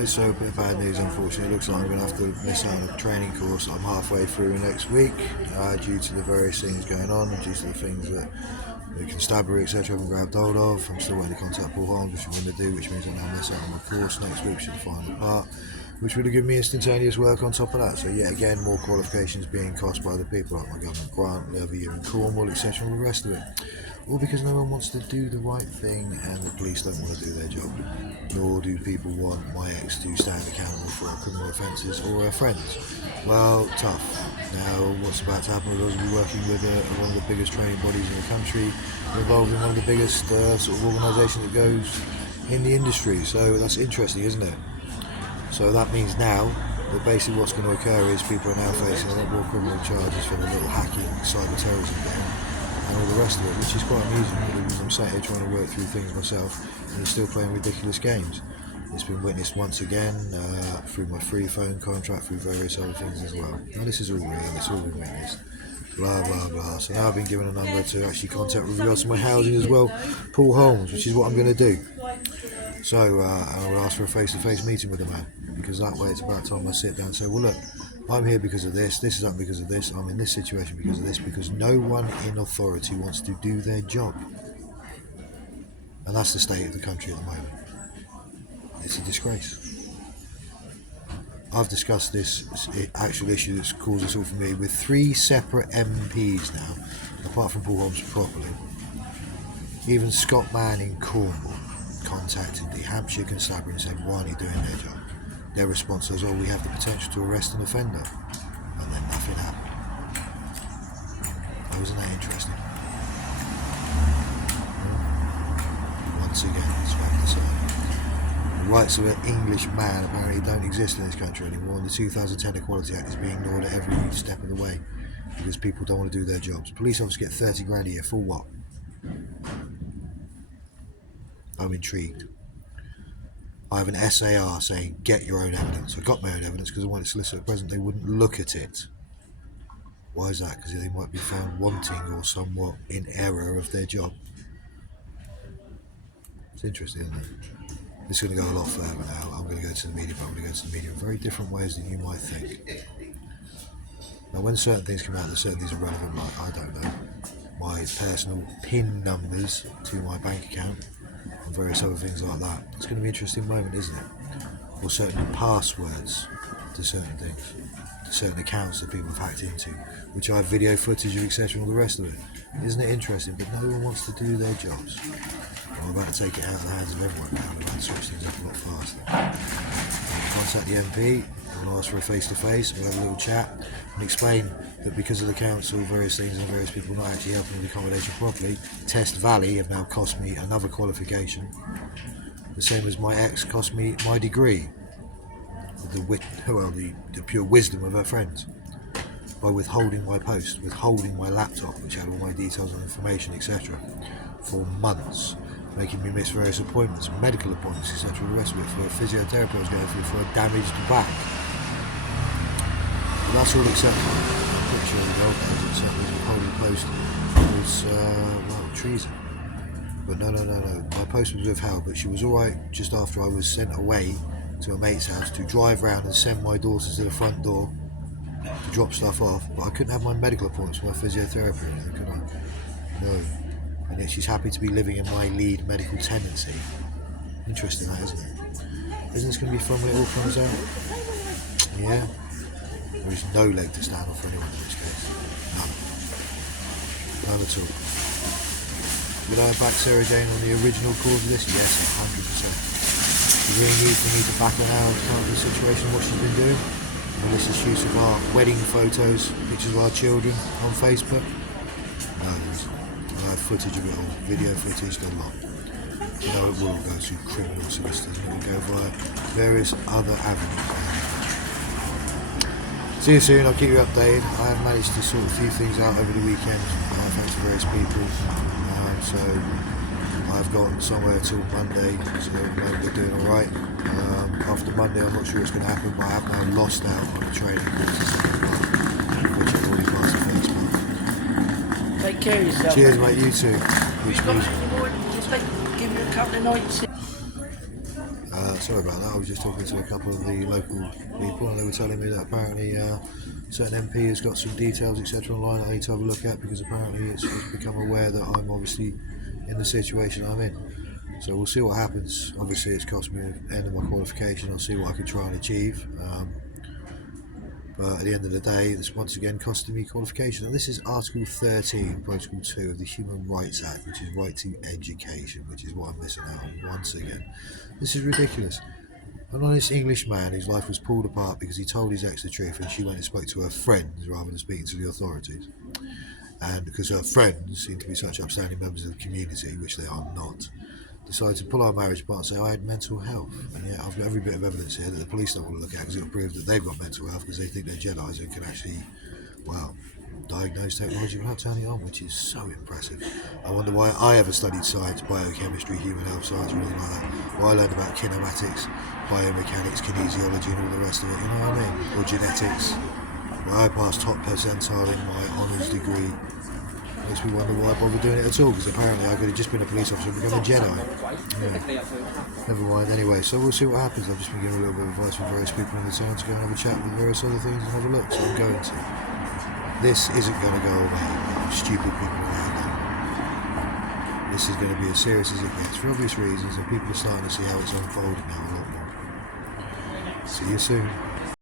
guys, so a bit of bad news unfortunately. It looks like I'm going to have to miss out on a training course I'm halfway through next week due to the various things going on and due to the things that the constabulary etc. haven't grabbed hold of. I'm still waiting to contact Paul Holmes, which I'm going to do, which means I'll now miss out on the course next week, which is the final part, which would have given me instantaneous work on top of that. So yet again, more qualifications being cost by the people like my government grant, the other year in Cornwall, etc. and all the rest of it. All because no one wants to do the right thing and the police don't want to do their job. Nor do people want my ex to stand accountable for our criminal offences or her friends. Well, tough. Now, what's about to happen with us? We'll be working with one of the biggest training bodies in the country, involved in one of the biggest sort of organisations that goes in the industry. So that's interesting, isn't it? So that means now that basically what's going to occur is people are now facing a lot more criminal charges for the little hacking, cyber terrorism game, and all the rest of it, which is quite amusing because I'm sat here trying to work through things myself and still playing ridiculous games. It's been witnessed once again through my free phone contract, through various other things as well. Now this is all real, it's all been witnessed. Blah blah blah. So now I've been given a number to actually contact with regards to my housing as well, Paul Holmes, which is what I'm going to do. So I will ask for a face-to-face meeting with the man, because that way it's about time I sit down and say, well look, I'm here because of this is up because of this, I'm in this situation because of this, because no one in authority wants to do their job. And that's the state of the country at the moment. It's a disgrace. I've discussed this actual issue that's caused us all for me with 3 separate MPs now, apart from Paul Holmes properly. Even Scott Mann in Cornwall contacted the Hampshire Constabulary and said, why aren't you doing their job? Their response was, oh, we have the potential to arrest an offender. And then nothing happened. Wasn't that interesting? Once again, it's back to say. The rights of an English man apparently don't exist in this country anymore, and the 2010 Equality Act is being ignored at every step of the way because people don't want to do their jobs. Police officers get 30 grand a year for what? I'm intrigued. I have an SAR saying get your own evidence. I got my own evidence because I wanted to solicit at present. They wouldn't look at it. Why is that? Because they might be found wanting or somewhat in error of their job. It's interesting, isn't it? It's going to go a lot further now. I'm going to go to the media, but I'm going to go to the media in very different ways than you might think. Now, when certain things come out that certain things are relevant, like, I don't know, my personal PIN numbers to my bank account and various other things like that, it's going to be an interesting moment, isn't it? Or certain passwords to certain things, to certain accounts that people have hacked into, which I have video footage of, etc. and all the rest of it. Isn't it interesting? But no one wants to do their jobs. I'm about to take it out of the hands of everyone now. I'm about to switch things up a lot faster. I'll contact the MP, I'll ask for a face-to-face, we'll have a little chat and explain that because of the council, various things and various people not actually helping with accommodation properly, Test Valley have now cost me another qualification, the same as my ex cost me my degree, the pure wisdom of her friends, by withholding my post, withholding my laptop, which had all my details and information, etc., for months, making me miss various appointments, medical appointments, etc., the rest of it, for a physiotherapy I was going through for a damaged back. But that's all acceptable. I'm pretty sure the old days acceptable. Withholding post was, treason. But no. My post was withheld, but she was alright just after I was sent away to a mate's house to drive round and send my daughter to the front door to drop stuff off, but I couldn't have my medical appointments for my physiotherapy or anything, could I? No. And yet she's happy to be living in my lead medical tenancy. Interesting that, isn't it? Isn't this going to be fun when it all comes out? Yeah. There is no leg to stand on for anyone in this case. None at all. Would I back Sarah Jane on the original cause of this? Yes, 100%. You really need for me to back her out of the situation, what she's been doing? Melissa's use of our wedding photos, pictures of our children on Facebook? No, I have footage of it all, video footage, a lot. You know, it will go to criminal solicitors and it will go via various other avenues. See you soon, I'll keep you updated. I have managed to sort a few things out over the weekend, thanks to various people. So I've got somewhere till Monday, so we're doing alright. After Monday I'm not sure what's going to happen, but I have now lost out on the training courses, which I've already passed the first month. Take care of yourself. Cheers mate, you too. You've got in the morning, just give you a couple of nights. sorry about that. I was just talking to a couple of the local people, and they were telling me that apparently certain MP has got some details, etc., online that I need to have a look at, because apparently it's become aware that I'm obviously in the situation I'm in. So we'll see what happens. Obviously, it's cost me the end of my qualification. I'll see what I can try and achieve. But at the end of the day, it's once again costing me qualification. And this is Article 13, Protocol 2 of the Human Rights Act, which is right to education, which is what I'm missing out on once again. This is ridiculous. An honest English man whose life was pulled apart because he told his ex the truth, and she went and spoke to her friends rather than speaking to the authorities. And because her friends seem to be such upstanding members of the community, which they are not, decided to pull our marriage apart and say I had mental health. And yet I've got every bit of evidence here that the police don't want to look at, because it'll prove that they've got mental health, because they think they're Jedis and can actually, well, diagnose technology without turning it on, which is so impressive. I wonder why I ever studied science, biochemistry, human health science, or anything like that. Why I learned about kinematics, biomechanics, kinesiology, and all the rest of it, you know what I mean? Or genetics. Why I passed top percentile in my honours degree. Makes me wonder why I bother doing it at all, because apparently I could have just been a police officer and become a Jedi. Yeah. Never mind, anyway, so we'll see what happens. I've just been given a little bit of advice from various people in the town to go and have a chat with various other things and have a look, so I'm going to. This isn't going to go away, stupid people around now. This is going to be as serious as it gets, for obvious reasons, and people are starting to see how it's unfolding now a lot more. See you soon.